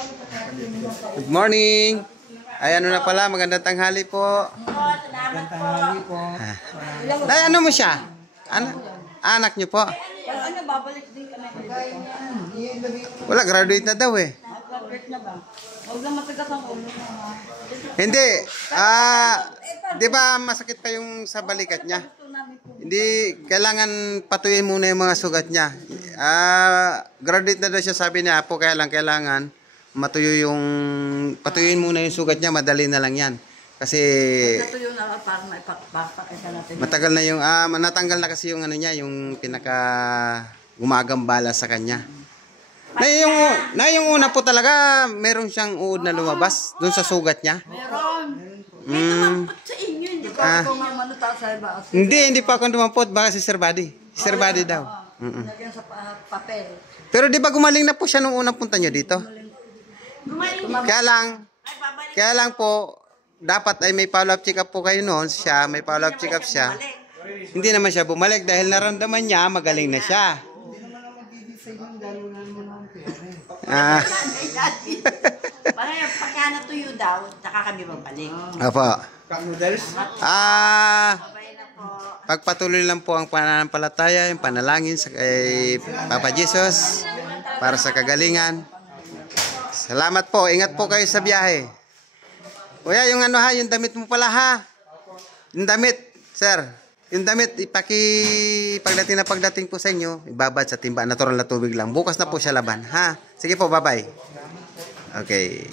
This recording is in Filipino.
Good morning. Ay, ano na pala, magandang tanghali po. Magandang tanghali po. Ay, ano mo siya? Anak niyo po? Ano, babalik din kami. Wala, graduate na daw eh. Graduate na ba? Huwag lang matigas ang ulo mo. Hindi. Di ba masakit pa yung sa balikat niya? Hindi, kailangan patuyin muna yung mga sugat niya. Graduate na daw siya, sabi niya po, kaya lang kailangan patuyuin muna yung sugat niya, madali na lang yan. Kasi Natuyo na para maipakita natin. matagal na yung, natanggal na kasi yung ano niya, yung pinaka gumagambala sa kanya. Na yung una po talaga, meron siyang uod na lumabas doon sa sugat niya. Meron. May tumampot sa inyo, hindi ko ako mamanota sa iba. Hindi pa ako dumampot, baka si Sir Buddy. Sir Buddy daw. Lagyan sa papel. Pero di ba gumaling na po siya nung unang punta niyo dito? Gumaling. Kaya lang po, dapat ay may follow-up check-up po kayo noon. Siya, may follow-up check-up siya. Hindi naman siya bumalik dahil naramdaman niya, magaling na siya. Parang pagka natuyo daw, tsaka kami babalik. Opo. Noodles? Babay na po. Pagpatuloy lang po ang pananampalataya, yung panalangin sa kay Papa Jesus para sa kagalingan. Salamat po. Ingat po kayo sa biyahe. Kuya, yung ano ha, yung damit mo pala ha. Yung damit, sir. Yung damit, pagdating po sa inyo, ibabad sa timba, natural na tubig lang. Bukas na po siya laban, ha? Sige po, bye-bye. Okay.